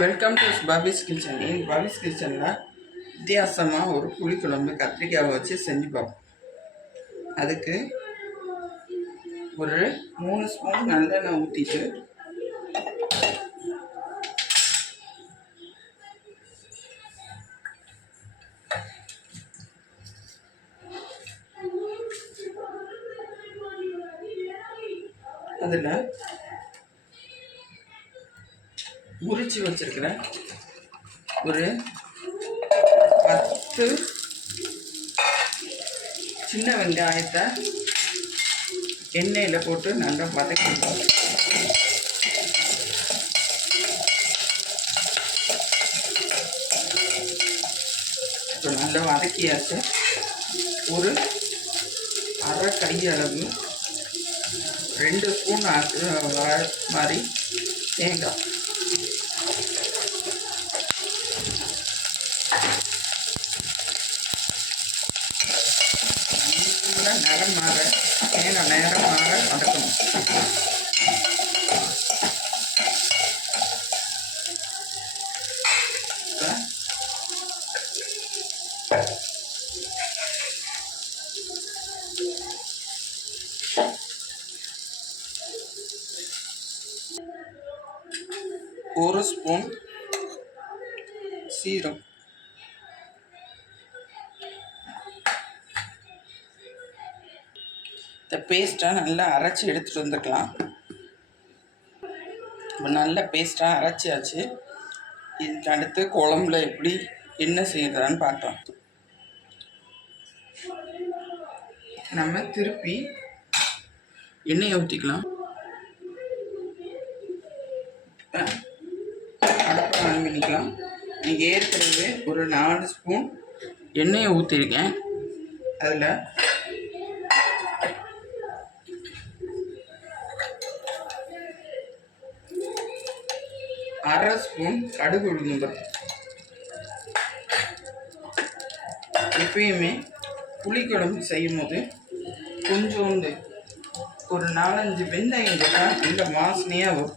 Welcome to Bobby's kitchen. Bobby's கிச்சனில் வித்தியாசமாக ஒரு புளிக்குழம்பு கத்திரிக்காயை வச்சு செஞ்சு பார்ப்போம். அதுக்கு ஒரு 3 ஸ்பூன் நல்லெண்ணெய் ஊற்றிட்டு அதில் உரிச்சு வச்சிருக்கிறேன் ஒரு 10 சின்ன வெங்காயத்தை எண்ணெயில் போட்டு நல்லா வதக்கிடுவோம். இப்போ நல்லா வதக்கியாச்சு. ஒரு அரை கையளவு 2 ஸ்பூன் மாதிரி தேங்காய், நேரமாக தேங்காய் நேரமாக வதக்கணும். ஒரு ஸ்பூன் சீரகம், இந்த பேஸ்ட்டாக நல்லா அரைச்சி எடுத்துகிட்டு வந்துக்கலாம். இப்போ நல்ல பேஸ்ட்டாக அரைச்சியாச்சு. இதுக்கு அடுத்து குழம்புல எப்படி என்ன செய்யறதான்னு பார்த்தோம். நம்ம திருப்பி எண்ணெயை ஊற்றிக்கலாம். அடுப்பு ஆன் பண்ணிக்கலாம். நீங்கள் ஏற்கனவே ஒரு 4 ஸ்பூன் எண்ணெயை ஊற்றிருக்கேன். அதில் அரை ஸ்பூன் கடுகு உளுந்தம்பருப்பு. எப்பயுமே புளிக்குழம்பு செய்யும் போது கொஞ்சோண்டு ஒரு 4-5 வெந்தயம் போட்டால் நல்ல வாசனையாக வரும்.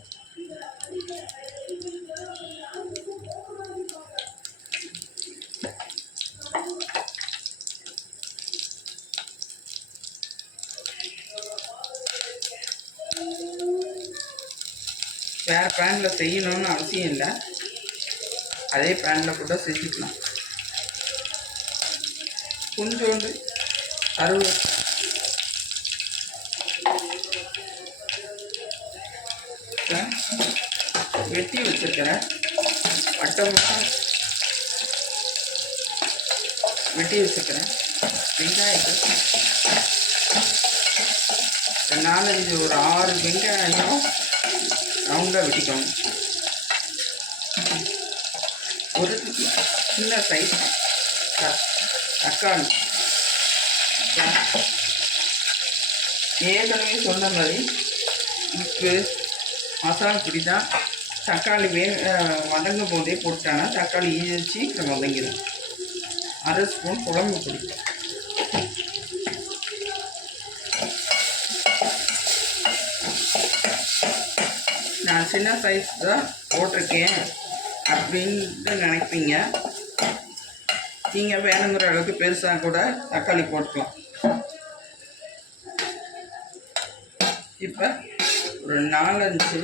வேறு பேனில் செய்யணும்னு அவசியம் இல்லை, அதே பேனில் கூட செஞ்சுக்கலாம். கொஞ்சோண்டு வெட்டி வச்சுருக்கிறேன் வட்டமாக வெட்டி வச்சுருக்கிறேன் வெங்காயத்தை 4-5 ஒரு 6 வெங்காயம் ரவுண்டாக வெட்டிக்கோங்க. ஒரு சின்ன சைஸ் தக்காளி. ஏற்கனவே சொன்ன மாதிரி உப்பு மசாலா பொடி தான். தக்காளி வதங்கும் போதே போட்டானா தக்காளி சீக்கிரம் வதங்கிடும். அரை ஸ்பூன் குழம்பு பொடி, நான் சின்ன சைஸ் தான் போட்டிருக்கேன் அப்படின்ட்டு நினைப்பீங்க. நீங்கள் வேணுங்கிற அளவுக்கு பெருசாக கூட தக்காளி போட்டுக்கலாம். இப்போ ஒரு 4-5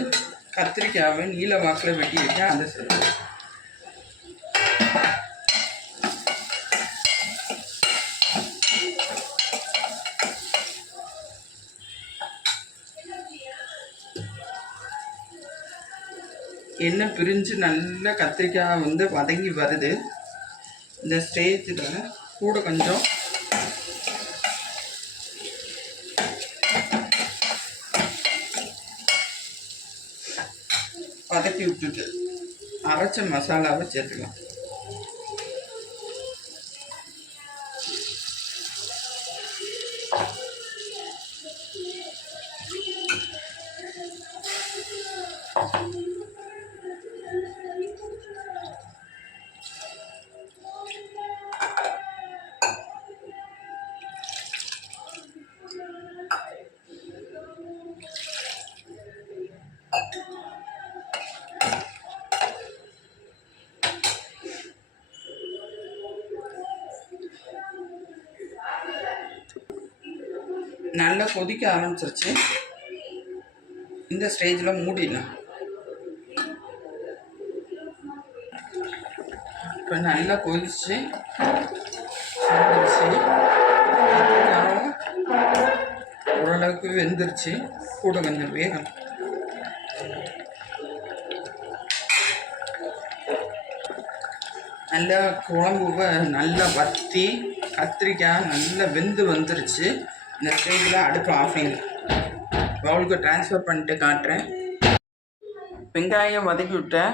கத்திரிக்காவை நீல வாக்கில் வெட்டி வைக்க அதை செய்யணும். எண்ணெய் பிரிஞ்சு நல்ல கத்திரிக்காய் வதங்கி வருது. இந்த ஸ்டேஜில் கூட கொஞ்சம் வதக்கி விட்டுட்டு அரைச்ச மசாலாவை சேர்த்துக்கலாம். நல்லா கொதிக்க ஆரம்பிச்சிருச்சு. இந்த ஸ்டேஜில் மூடிடலாம். இப்போ நல்லா கொதிச்சு ஓரளவுக்கு வெந்துருச்சு. கூட கொஞ்சம் வேகும். நல்லா குழம்பு நல்லா வற்றி கத்திரிக்காய் நல்லா வெந்து வந்துருச்சு. இந்த ஸ்டேஜில் அடுப்பு ஆஃப் பண்ணி பவுலுக்கு ட்ரான்ஸ்ஃபர் பண்ணிட்டு காட்டுறேன். வெங்காயம் வதக்கி விட்டேன்.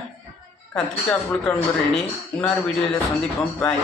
கத்திரிக்காய் புளிக்குழம்பு ரெடி. இன்னொரு வீடியோவில் சந்திப்போம். பாய்.